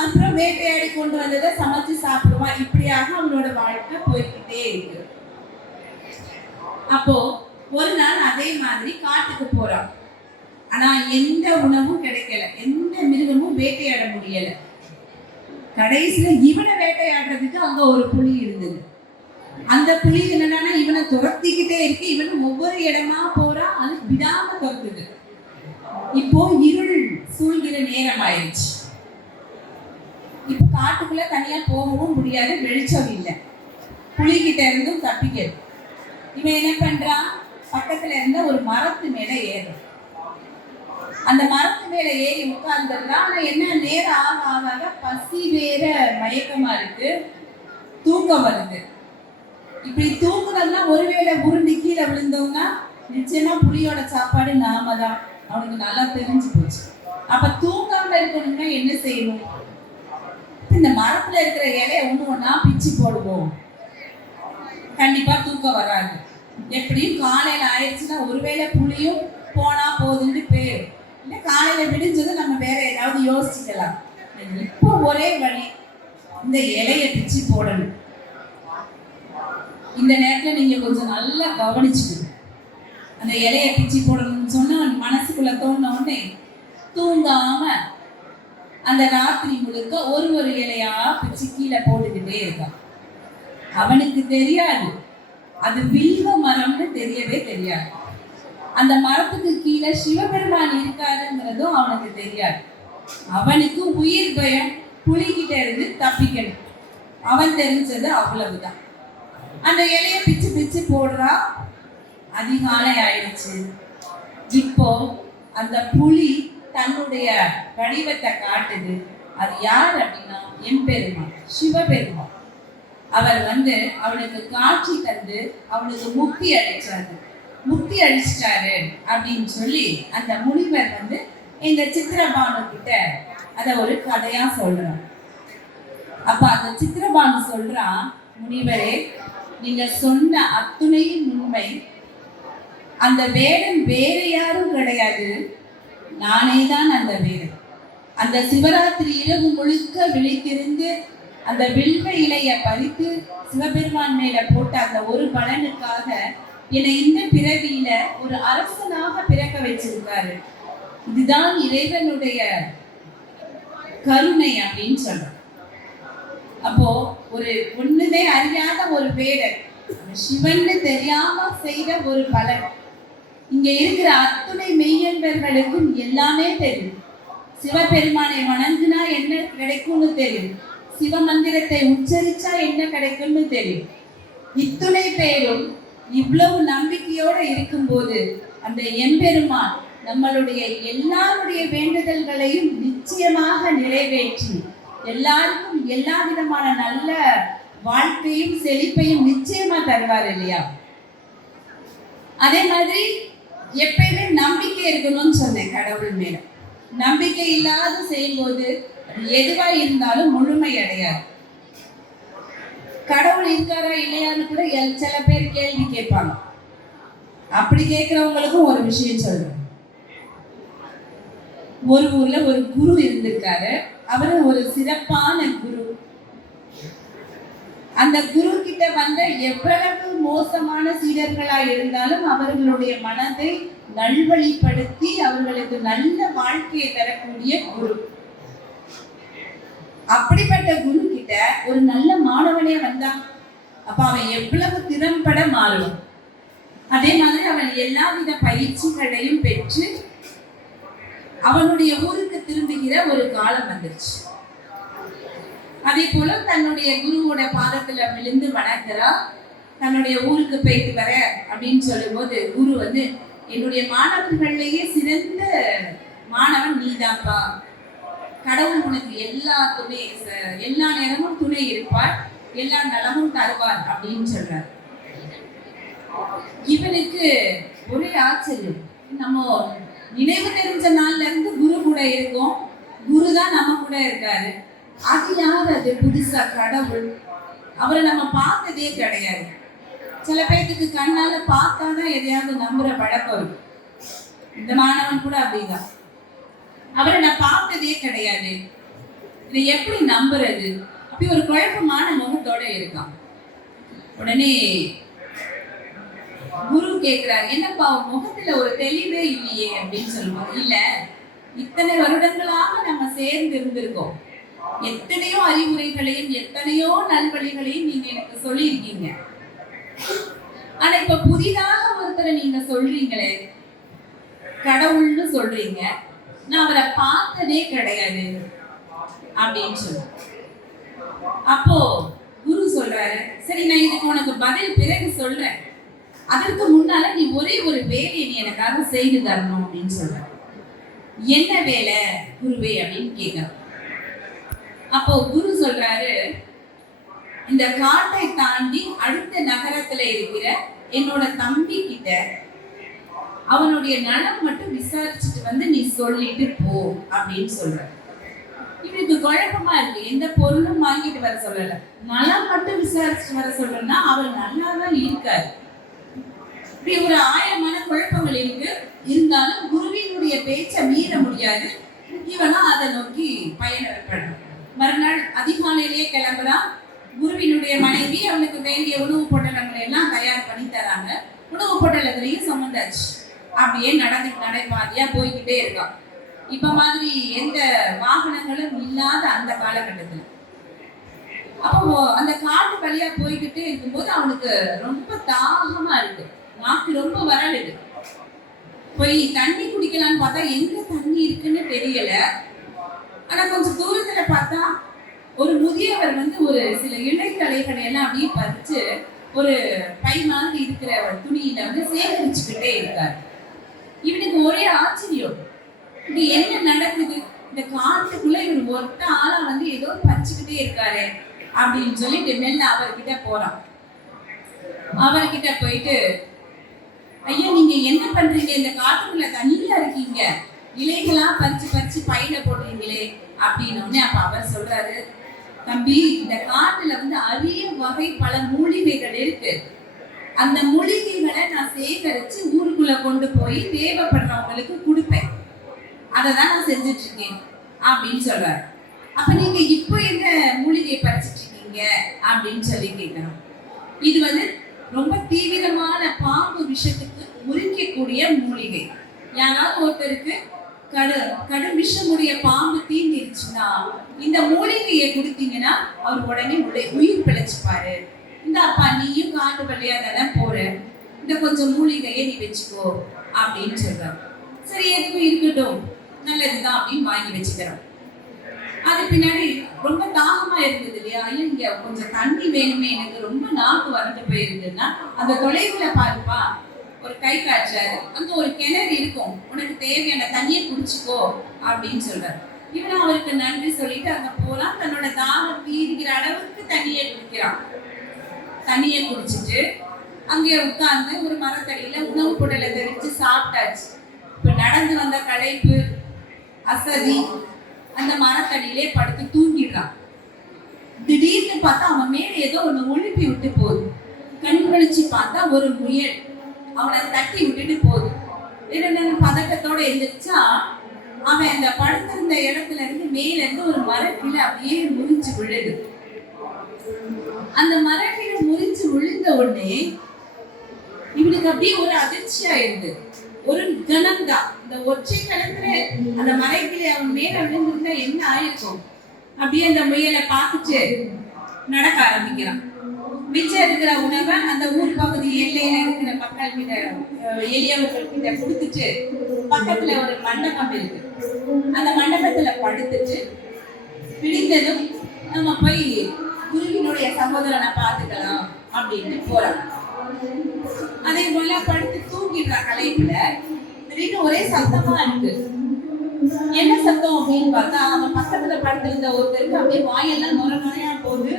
அப்புறம் வேட்டையாடி கொண்டு வந்ததை சமைச்சு சாப்பிடுவான். இப்படியாக அவனோட வாழ்க்கை போய்கிட்டே இருக்கு. அப்போ ஒரு நாள் அதே மாதிரி காட்டுக்கு போறான். ஆனா எந்த உணவும் கிடைக்கல, எந்த மிருகமும் வேட்டையாட முடியல. கடைசியில இவனை வேட்டையாடுறதுக்கு அங்க ஒரு புலி இருந்தது. அந்த புலி என்னன்னா இவனை துரத்திக்கிட்டே இருக்கு. இவன் ஒவ்வொரு இடமா போறான், அது விடாம துரத்துது. இப்போ இருள் சூழ்கிற நேரம் ஆயிடுச்சு. இப்ப காட்டுக்குள்ள தனியா போகவும் முடியாது, வெளிச்சம் இல்லை. புலிகிட்ட இருந்தும் தப்பிக்கிறது. இவன் என்ன பண்றான், பக்கத்துல இருந்த ஒரு மரத்து மேல ஏறும். அந்த மரத்து மேல ஏறி உட்கார்ந்துடுறான். ஆனா என்ன, நேரம் ஆக ஆக பசி வேற மயக்கமா இருக்கு, தூக்கம் வருது. இப்படி தூங்குறதுனா ஒருவேளை உருண்டி கீழே விழுந்தோம்னா நிச்சயமா புலியோட சாப்பாடு நாம தான். அவனுக்கு நல்லா தெரிஞ்சு போச்சு. அப்ப தூங்காம இருக்கணும்னா என்ன செய்யணும், இந்த மரத்துல இருக்கிற இலைய ஒண்ணு ஒண்ணா பிச்சு போடுவோம். கண்டிப்பா தூக்கம் வராது. எப்படியும் காலையில ஆயிடுச்சுன்னா ஒருவேளை புலியும் போனா போதுன்னு பேரு, இல்ல காலையில விடிஞ்சது நம்ம வேற ஏதாவது யோசிச்சுக்கலாம். இப்போ ஒரே வழி, இந்த இலைய பிச்சு போடணும். இந்த நேரத்துல நீங்க கொஞ்சம் நல்லா கவனிச்சுக்கணும். அந்த இலைய பிச்சு போடணும்னு சொன்னா மனசுக்குள்ள தோணுன உடனே தூங்காம அந்த ராத்திரி முழுக்க ஒரு இலையா பிச்சு கீழே போட்டுக்கிட்டே இருக்கான். அவனுக்கு தெரியாது அது வில்வ மரம்னு, தெரியவே தெரியாது. அந்த மரத்துக்கு கீழே சிவபெருமான் இருக்காருங்கிறதும் அவனுக்கு தெரியாது. அவனுக்கு உயிர் பயம், புலிகிட்ட இருந்து தப்பிக்கணும். அவன் தெரிஞ்சது அவ்வளவுதான். அந்த இலைய பிச்சு பிச்சு போடுறா. அதிகாலை ஆயிடுச்சு. இப்போ அந்த புலி தன்னுடைய வடிவத்தை காட்டுது. அது யார் அப்படின்னா எம்பெருமான், சிவபெருமான். அவர் அவனுக்கு காட்சி தந்து அவனுக்கு முக்தி அளிச்சாரு. முக்தி அழிச்சிட்டாரு அப்படின்னு சொல்லி அந்த முனிவர் வந்து இந்த சித்திரபானு கிட்ட அத ஒரு கதையா சொல்றான். அப்ப அந்த சித்திரபானு சொல்றான், முனிவரே, நீங்க சொன்ன அத்துணையும் உண்மை. அந்த வேடன் வேற யாரும் கிடையாது, நானே தான் அந்த வேடன். அந்த சிவராத்திரி இரவு முழுக்க விழித்திருந்து அந்த வில்வ இலைய பறித்து சிவபெருமான் மேல போட்ட அந்த ஒரு பலனுக்காக என்னை இந்த பிறவியில ஒரு அரசனாக பிறக்க வச்சிருக்காரு. இதுதான் இறைவனுடைய கருணை அப்படின்னு சொல்றோம். அப்போ ஒரு ஒண்ணுமே அறியாத ஒரு வேடன் சிவன்னு தெரியாம செய்த ஒரு பலன். இங்க இருக்கிற அத்துணை மெய்யன்பர்களுக்கும் எல்லாமே தெரியும். சிவபெருமானை வணங்குனா என்ன கிடைக்கும்னு தெரியும், சிவ மந்திரத்தை உச்சரிச்சா என்ன கிடைக்கும்னு தெரியும். இத்துணை பேரும் இவ்வளவு நம்பிக்கையோட இருக்கும்போது அந்த எம்பெருமான் நம்மளுடைய எல்லாருடைய வேண்டுதல்களையும் நிச்சயமாக நிறைவேற்றி எல்லாருக்கும் எல்லா விதமான நல்ல வாழ்க்கையும் செழிப்பையும் நிச்சயமா தருவார் இல்லையா? அதே மாதிரி எப்பயுமே நம்பிக்கை இருக்கணும்னு சொன்னேன் கடவுள் மேல. நம்பிக்கை இல்லாத செய்யும்போது எதுவா இருந்தாலும் முழுமை அடையாது. கடவுள் இருக்காரா இல்லையான்னு கூட சில பேர் கேள்வி கேட்பாங்க. அப்படி கேட்கிறவங்களுக்கும் ஒரு விஷயம் சொல்றேன். ஒரு ஊர்ல ஒரு குரு இருந்திருக்காரு. அவரு ஒரு சிறப்பான குரு. அந்த குரு கிட்ட வந்த எவ்வளவு மோசமான சீடர்களா இருந்தாலும் அவர்களுடைய மனதை நல்வழிப்படுத்தி அவர்களுக்கு நல்ல வாழ்க்கையை தரக்கூடிய குரு. அப்படிப்பட்ட குரு கிட்ட ஒரு நல்ல மாணவனே வந்தான். அப்ப அவன் எவ்வளவு திறம்பட மாறுவான். அதே மாதிரி அவன் எல்லா வித பயிற்சிகளையும் பெற்று அவனுடைய ஊருக்கு திரும்புகிற ஒரு காலம் வந்துருச்சு. அதே போல தன்னுடைய குருவோட பாதத்துல விழுந்து வணங்குறா. தன்னுடைய ஊருக்கு போயிட்டு வர அப்படின்னு சொல்லும் போது குரு வந்து, என்னுடைய மாணவர்கள்லயே சிறந்த மாணவன் நீதாப்பா, கடவுள் உனக்கு எல்லா நேரமும் துணை இருப்பார், எல்லா நலமும் தருவார் அப்படின்னு சொல்றார். இவனுக்கு ஒரே ஆச்சரியம். நம்ம நினைவு தெரிஞ்ச நாள்ல இருந்து குரு கூட இருக்கோம், குரு தான் நம்ம கூட இருக்காரு. அது யார்? அது புதுசா கடவுள். அவரை நம்ம பார்த்ததே கிடையாது. சில பேருக்கு கண்ணால பார்த்தாதான் எதையாவது நம்புற பழக்கம் இருக்கு. இந்த மாணவன் கூட அப்படிதான். அவரை நான் பார்த்ததே கிடையாது, இதை எப்படி நம்புறது? அப்படி ஒரு குழப்பமான முகத்தோட இருக்கான். உடனே குரு கேட்கிறார், என்னப்பா முகத்துல ஒரு தெளிவே இல்லையே அப்படின்னு சொல்லுவாங்க. இல்ல, இத்தனை வருடங்களாக நம்ம சேர்ந்து இருந்திருக்கோம், எத்தனையோ அறிவுரைகளையும் எத்தனையோ நல்வழிகளையும் நீங்க எனக்கு சொல்லியிருக்கீங்க. ஆனா இப்ப புதிதாக ஒருத்தரை நீங்க சொல்றீங்களே, கடவுள்னு சொல்றீங்க, நான் அவரை பார்த்ததே கிடையாது அப்படின்னு சொல்ல. அப்போ குரு சொல்றாரு, சரி நான் இதுக்கு உனக்கு பதில் பிறகு சொல்றேன், அதற்கு முன்னால நீ ஒரே ஒரு வேலையை நீ எனக்காக செய்து தரணும் அப்படின்னு சொல்ற. என்ன வேலை குருவே அப்படின்னு கேட்க. அப்போ குரு சொல்றாரு, இந்த காட்டை தாண்டி அடுத்த நகரத்துல இருக்கிற என்னோட தம்பி கிட்ட அவனுடைய நலம் மட்டும் விசாரிச்சுட்டு வந்து நீ சொல்லிட்டு போ அப்படின்னு சொல்ற. இவனுக்கு குழப்பமா இருக்கு. எந்த பொருளும் வாங்கிட்டு வர சொல்லல, நலம் மட்டும் விசாரிச்சுட்டு வர சொல்றேன்னா அவர் நல்லாதான் இருக்காரு. இப்படி ஒரு ஆயிரமான குழப்பங்கள் இருக்கு. இருந்தாலும் குருவினுடைய பேச்சை மீற முடியாது. இவனா அதை நோக்கி பயணப்படுறான். மறுநாள் அதிகாலையிலேயே கிளம்புறான். குருவினுடைய மனைவி அவனுக்கு வேண்டிய உணவு பொட்டலங்களை எல்லாம் தயார் பண்ணி தராங்க. உணவு பொட்டலத்திலையும் சுமந்தாச்சு. அப்படியே நடைபாதையா போய்கிட்டே இருக்கான். இப்ப மாதிரி எந்த வாகனங்களும் இல்லாத அந்த காலகட்டத்துல. அப்போ அந்த காட்டு வழியா போய்கிட்டே இருக்கும்போது அவனுக்கு ரொம்ப தாகமா இருக்கு, நாக்கு ரொம்ப வரலுது. போய் தண்ணி குடிக்கலான்னு பார்த்தா எங்க தண்ணி இருக்குன்னு தெரியல. ஆனா கொஞ்சம் தூரத்துல பார்த்தா ஒரு முதியவர் வந்து ஒரு சில இலைத்தலைகளை எல்லாம் அப்படியே பறிச்சு ஒரு பை மாதிரி இருக்கிற துணியில வந்து சேகரிச்சுக்கிட்டே இருக்காரு. இவனுக்கு ஒரே ஆச்சரியம், இது என்ன நடக்குது? இந்த காட்டுக்குள்ள இவர் ஒருத்த ஆளா வந்து ஏதோ பறிச்சுக்கிட்டே இருக்காரு அப்படின்னு சொல்லிட்டு மெல்ல அவர்கிட்ட போறான். அவர்கிட்ட போயிட்டு, ஐயா நீங்க என்ன பண்றீங்க, இந்த காட்டுக்குள்ள தனியா இருக்கீங்க, இலைகளா பறிச்சு பறிச்சு பையில போடுறீங்களே அப்படின்னு உடனே அப்ப அவர் சொல்றாரு, தம்பி இந்த காட்டுல அரிய வகை பல மூலிகைகள் இருக்கு, அந்த மூலிகைகளை நான் சேகரிச்சு ஊருக்குள்ள கொண்டு போய் தேவைப்படுறவங்களுக்கு கொடுப்பேன், அதை தான் நான் செஞ்சுட்டு இருக்கேன் அப்படின்னு சொல்றாரு. அப்ப நீங்க இப்போ என்ன மூலிகை பறிச்சிட்டு இருக்கீங்க அப்படின்னு சொல்லி கேட்கணும். இது ரொம்ப தீவிரமான பாம்பு விஷத்துக்கு முறிக்கக்கூடிய மூலிகை. யாராவது ஒருத்தருக்கு கடும் விஷமுடைய பாம்பு தீண்டிருச்சுன்னா இந்த மூலிகையை கொடுத்தீங்கன்னா அவர் உடனே உயிர் பிழைச்சுப்பாரு. இந்த அப்பா நீயும் காட்டு வழியா தானே போற, இந்த கொஞ்சம் மூலிகையை நீ வச்சுக்கோ அப்படின்னு சொல்றாரு. சரி எதுவும் இருக்கட்டும் நல்லதுதான் அப்படின்னு வாங்கி வச்சுக்கிறோம். அது பின்னாடி ரொம்ப தாகமா இருந்தது இல்லையா, ஐயா இங்க கொஞ்சம் தண்ணி வேணுமே, எனக்கு ரொம்ப நாக்கு வறண்டு போயிருக்குன்னா அந்த தொலைவுல பாருப்பா ஒரு கை காட்டுறாரு, அங்க ஒரு கிணறு இருக்கும், உனக்கு தேவையான தண்ணியை குடிச்சுக்கோ அப்படின்னு சொல்றாரு. இவன் அவருக்கு நன்றி சொல்லிட்டு அங்க போலாம், தன்னோட தாகம் தீர்க்கிற அளவுக்கு தண்ணியை குடிக்கிறான். தண்ணியை குடிச்சிட்டு அங்கே உட்கார்ந்து ஒரு மரத்தடியில உணவு பொருளை வச்சு சாப்பிட்டாச்சு. இப்ப நடந்து வந்த களைப்பு அசதி அந்த மரத்தடியிலே படுத்து தூங்கிடுறான். திடீர்னு பார்த்தா அவன் மேல ஏதோ ஒண்ணு ஒழுப்பி விட்டு போகுது. கண் கழிச்சு பார்த்தா ஒரு முயல் அவனை தட்டி விட்டுட்டு போகுது. என்னென்ன பதட்டத்தோட எந்திரிச்சா அவன் அந்த படுத்திருந்த இடத்துல இருந்து மேல இருந்து ஒரு மரக்கில அப்படியே முறிச்சு விழுது. அந்த மரக்கில முறிச்சு விழுந்த உடனே இவனுக்கு அப்படியே ஒரு அதிர்ச்சி ஆயிடுது. ஒரு கணம் தான், இந்த ஒற்றை கணத்துல அந்த மலைக்கிளை அவன் மேல விழுந்திருந்தா என்ன ஆயிருக்கும். அப்படியே அந்த முயலை பார்த்துட்டு நடக்க ஆரம்பிக்கிறான். மிச்சம் இருக்கிற உணவை அந்த ஊர் பகுதி எல்லையில இருக்கிற மக்கள் கிட்ட எளியவர்கள் கிட்ட கொடுத்துட்டு பக்கத்துல ஒரு மண்டபம் இருக்கு, அந்த மண்டபத்துல படுத்துட்டு பிடித்ததும் நம்ம போய் குருவினுடைய சகோதரனை பார்த்துக்கலாம் அப்படின்னு போறான். அதே போல படுத்து தூங்கிடுற கலைப்புல திடீர்னு ஒரே சத்தமா இருக்கு. என்ன சத்தம் அப்படின்னு பார்த்தா அவன் பக்கத்துல படுத்திருந்த ஒருத்தருக்கு அப்படியே வாயெல்லாம் நுரையா போகுது.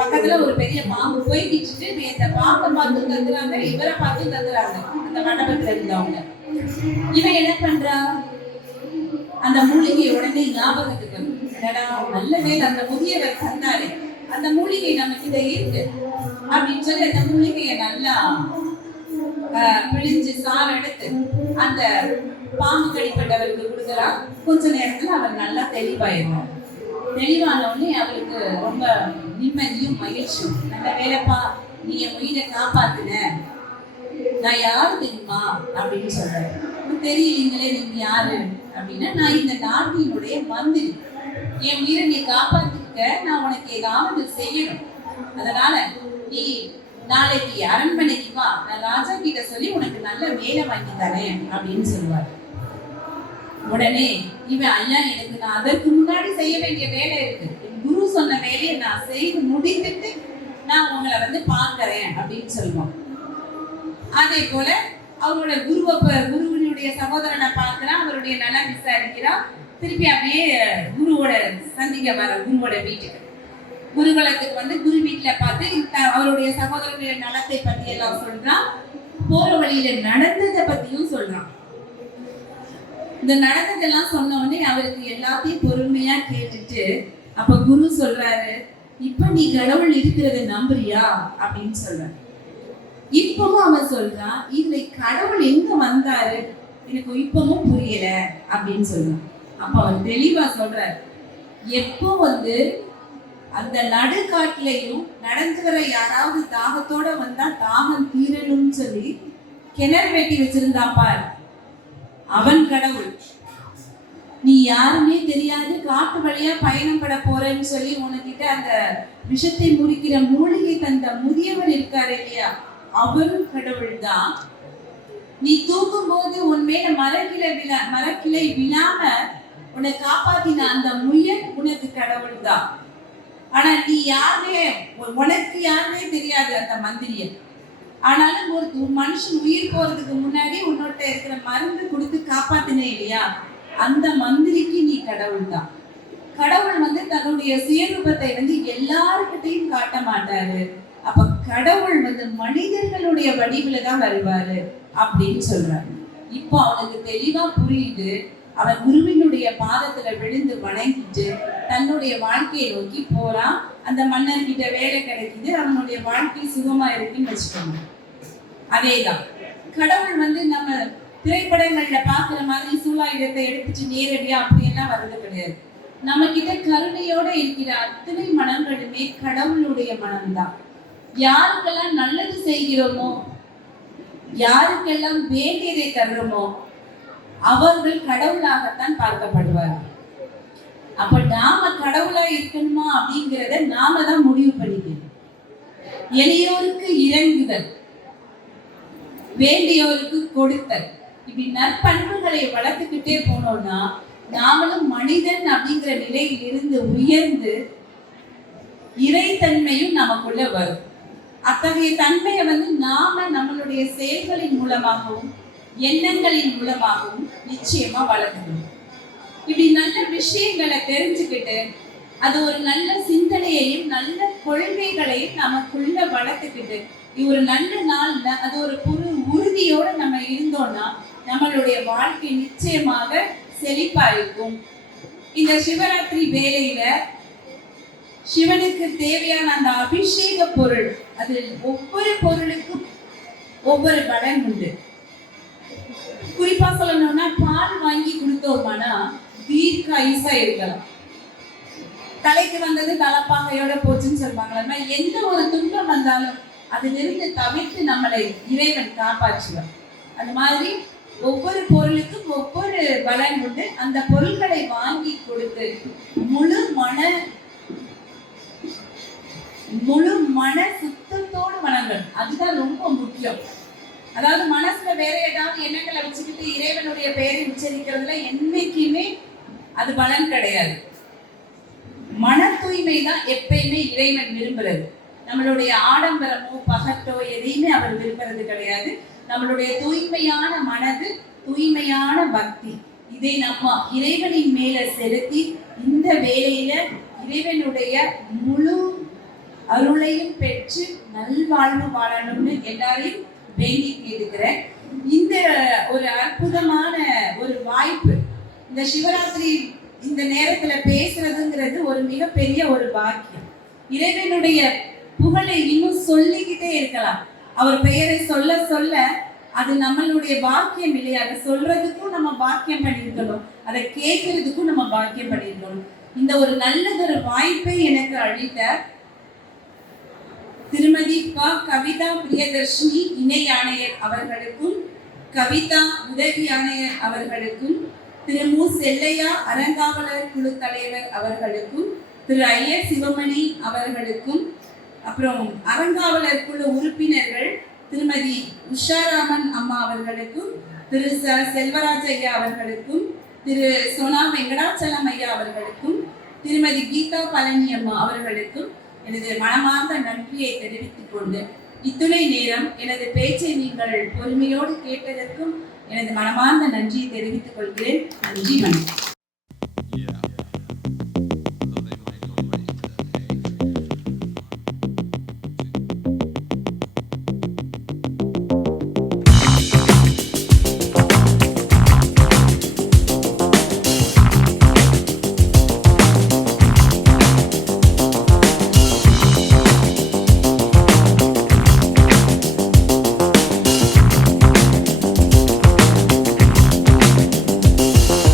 பக்கத்துல ஒரு பெரிய பாம்பு போய்கிட்டு இந்த பாம்பை பார்த்து தந்துறாங்க, இவரை பார்த்து தந்துறாங்க அந்த மண்டபத்துல இருந்தவங்க. இவன் என்ன பண்றா, அந்த மூலிகை உடனே ஞாபகத்துக்கு நல்ல வேலை அந்த முதியவர் தந்தாரு, அந்த மூலிகை நம்ம கிட்ட இருக்கு அப்படின்னு சொல்லி அந்த மூலிகையை நல்லா பிழிஞ்சு சாறு எடுத்து அந்த பாம்பு கடிப்பட்டவருக்கு கொடுக்குறான். கொஞ்ச நேரத்துல அவர் நல்லா தெளிவாயிடும். தெளிவான உடனே அவருக்கு ரொம்ப நிம்மதியும் மகிழ்ச்சியும், நல்ல வேலைப்பா நீ என் உயிரை காப்பாத்துன, நான் யாரு தெரியுமா அப்படின்னு சொல்றேன். தெரியலீங்களே நீங்க யாரு அப்படின்னா, நான் இந்த நாட்டினுடைய மந்திரி, என் உயிரை நீ காப்பாத்திருக்க, நான் உனக்கு ஏதாவது செய்யணும், அதனால நீ நாளைக்கு அரண்மனைக்கு வா, நான் ராஜா கிட்ட சொல்லி உனக்கு நல்ல வேலை வாங்கி தரேன் அப்படின்னு சொல்லுவார். உடனே இவன் ஐயா எனக்கு நான் அதற்கு முன்னாடி செய்ய வேண்டிய வேலை இருக்கு, என் குரு சொன்ன வேலையை நான் செய்து முடித்துட்டு நான் உங்களை பார்க்கிறேன் அப்படின்னு சொல்லுவான். அதே போல அவரோட குருவினுடைய சகோதரனை பார்க்கிறான், அவருடைய நலம் விசாரிக்கிறான். திருப்பி அப்படியே குருவோட சந்திக்க வர குருவோட வீட்டுக்கு குருகுலத்துக்கு குரு வீட்டுல பார்த்து அவருடைய சகோதரனுடைய நலத்தை பத்தி எல்லாம் சொல்றான். போற வழியில நடந்ததை பத்தியும் சொல்றான். இந்த நடந்ததெல்லாம் சொன்ன உடனே அவருக்கு எல்லாத்தையும் பொறுமையா கேட்டுட்டு அப்ப குரு சொல்றாரு, இப்ப நீ கடவுள் இருக்கிறத நம்புறியா அப்படின்னு சொல்றாரு. இப்பவும் அவன் சொல்றான், இதுல கடவுள் எங்க வந்தாரு எனக்கு இப்பவும் புரியல அப்படின்னு சொல்றான். அப்ப அவர் தெளிவா சொல்றாரு, எப்போ அந்த நடுக்காட்டிலையும் நடந்து வர யாராவது தாகத்தோட வந்தா தாகம் தீரணும்னு சொல்லி கிணறு வெட்டி வச்சிருந்தான் பார், அவன் கடவுள். நீ யாருமே தெரியாது காட்டு வழியா பயணம் பட போறேன்னு சொல்லி உனக்கிட்ட அந்த விஷத்தை முறிக்கிற மூலிகை தந்த முதியவர் இருக்காரு இல்லையா, அவரும் கடவுள் தான். நீ தூங்கும் போது உன் மேல மரக்கிளை விழாம உன்னை காப்பாத்தின அந்த முயல் உனக்கு கடவுள் தான். ஆனா நீ யாருமே உனக்கு யாருமே தெரியாது அந்த மந்திரிய. ஆனாலும் ஒரு மனுஷன் உயிர் போறதுக்கு முன்னாடி உன்னோட்ட இருக்கிற மருந்து கொடுத்து காப்பாத்தினே இல்லையா, அந்த மந்திரிக்கு நீ கடவுள் தான். கடவுள் தன்னுடைய சுயரூபத்தை எல்லாருக்கிட்டையும் காட்ட மாட்டாரு. அப்ப கடவுள் வந்து மனிதர்களுடைய வடிவில தான் வருவாரு அப்படின்னு சொல்றாரு. இப்போ அவனுக்கு தெளிவா புரியுது. அவன் குருவினுடைய பாதத்துல விழுந்து வணங்கிட்டு தன்னுடைய வாழ்க்கையை நோக்கி போறான். அந்த மன்னர்கிட்ட வேலை கிடைக்குது, அவனுடைய வாழ்க்கை சுகமா இருக்குன்னு வச்சுக்கோங்க. அதேதான் கடவுள் வந்து நம்ம திரைப்படங்கள்ல பாக்குற மாதிரி சூலாயுதத்தை எடுத்துட்டு நேரடியா அப்படியெல்லாம் வர்றது கிடையாது. நம்ம கிட்ட கருணையோட இருக்கிற அத்தனை மனங்களுமே கடவுளுடைய மனம்தான். யாருக்கெல்லாம் நல்லது செய்கிறோமோ, யாருக்கெல்லாம் வேண்டியதை தர்றோமோ அவர்கள் கடவுளாகத்தான் பார்க்கப்படுவார்கள். அப்ப நாம கடவுளா இருக்கணுமா அப்படிங்கிறத நாம தான் முடிவு பண்ணிக்கணும். எளியோருக்கு இறங்குதல், வேண்டியோருக்கு கொடுத்தல், இப்படி நற்பண்புகளை வளர்த்துக்கிட்டே போனோம்னா நாமளும் மனிதன் அப்படிங்கிற நிலையில் இருந்து உயர்ந்து இறைத்தன்மையும் நமக்குள்ள வரும். அத்தகைய தன்மையை வந்து நாம நம்மளுடைய செயல்களின் மூலமாகவும் எண்ணங்களின் மூலமாகவும் நிச்சயமா வளர்க்கணும். இப்படி நல்ல விஷயங்களை தெரிஞ்சுக்கிட்டு அது ஒரு நல்ல சிந்தனையையும் நல்ல கொள்கைகளையும் நமக்குள்ள வளர்த்துக்கிட்டு ஒரு நல்ல நாள்ல அது ஒரு உறுதியோட நம்ம இருந்தோம்னா நம்மளுடைய வாழ்க்கை நிச்சயமாக செழிப்பா இருக்கும். இந்த சிவராத்திரி வேளையில சிவனுக்கு தேவையான அந்த அபிஷேக பொருள், அதில் ஒவ்வொரு பொருளுக்கும் ஒவ்வொரு பலன் உண்டு. குறிப்பா சொல்லணும்னா பால் வாங்கி கொடுத்தோம்னா தீர்க்க ஆயுசா இருக்கலாம். தலைக்கு வந்தது தலைப்பாகையோட போச்சுன்னு சொல்லுவாங்களா, எந்த ஒரு துன்பம் வந்தாலும் அதிலிருந்து தவிர்த்து நம்மளை இறைவன் காப்பாற்றுவார். அந்த மாதிரி ஒவ்வொரு பொருளுக்கும் ஒவ்வொரு பலன் உண்டு. அந்த பொருள்களை வாங்கி கொடுத்து முழு மன சுத்தத்தோடு வணங்கணும். அதுதான் ரொம்ப முக்கியம். அதாவது மனசுல வேற ஏதாவது எண்ணங்களை வச்சுக்கிட்டு இறைவனுடைய பெயரை உச்சரிக்கிறதுல என்னைக்குமே அது பலன் கிடையாது. மன தூய்மை தான் எப்பயுமே இறைவன் விரும்புறது. நம்மளுடைய ஆடம்பரமோ பகட்டோ எதையுமே அவர் விரும்புறது கிடையாது. நம்மளுடைய தூய்மையான மனது, தூய்மையான பக்தி, இதை நம்ம இறைவனின் மேல செலுத்தி இந்த வேளையில இறைவனுடைய முழு அருளையும் பெற்று நல்வாழ்வு வாழணும்னு எல்லாரையும் வேண்டி கேட்டுக்கிறேன். இந்த ஒரு அற்புதமான ஒரு வாய்ப்பு, இந்த சிவராத்திரி இந்த நேரத்துல பேசுறதுங்கிறது ஒரு மிகப்பெரிய ஒரு பாக்கியம். இறைவனுடைய புகழை இன்னும் சொல்லிக்கிட்டே இருக்கலாம். அவர் பெயரை சொல்ல சொல்ல அது நம்மளுடைய பாக்கியம் இல்லையா? அதை சொல்றதுக்கும் நம்ம பாக்கியம் பண்ணியிருக்கணும், அதை கேட்கறதுக்கும் நம்ம பாக்கியம் பண்ணியிருக்கணும். இந்த ஒரு நல்லதொரு வாய்ப்பை எனக்கு அளித்த திருமதி கவிதா பிரியதர்ஷினி இணை ஆணையர் அவர்களுக்கும், கவிதா உதவி ஆணையர் அவர்களுக்கும், திரு மு செல்லையா அறங்காவலர் குழு தலைவர் அவர்களுக்கும், திரு ஐயர் சிவமணி அவர்களுக்கும், அப்புறம் அறங்காவலர் குழு உறுப்பினர்கள் திருமதி உஷாராமன் அம்மா அவர்களுக்கும், திரு செல்வராஜ் ஐயா அவர்களுக்கும், திரு சோனா வெங்கடாச்சலம் ஐயா அவர்களுக்கும், திருமதி கீதா பழனி அம்மா அவர்களுக்கும் எனது மனமார்ந்த நன்றியை தெரிவித்துக் கொண்டு இத்துணை நேரம் எனது பேச்சை நீங்கள் பொறுமையோடு கேட்டதற்கும் எனது மனமார்ந்த நன்றியை தெரிவித்துக் கொள்கிறேன். நன்றி, வணக்கம்.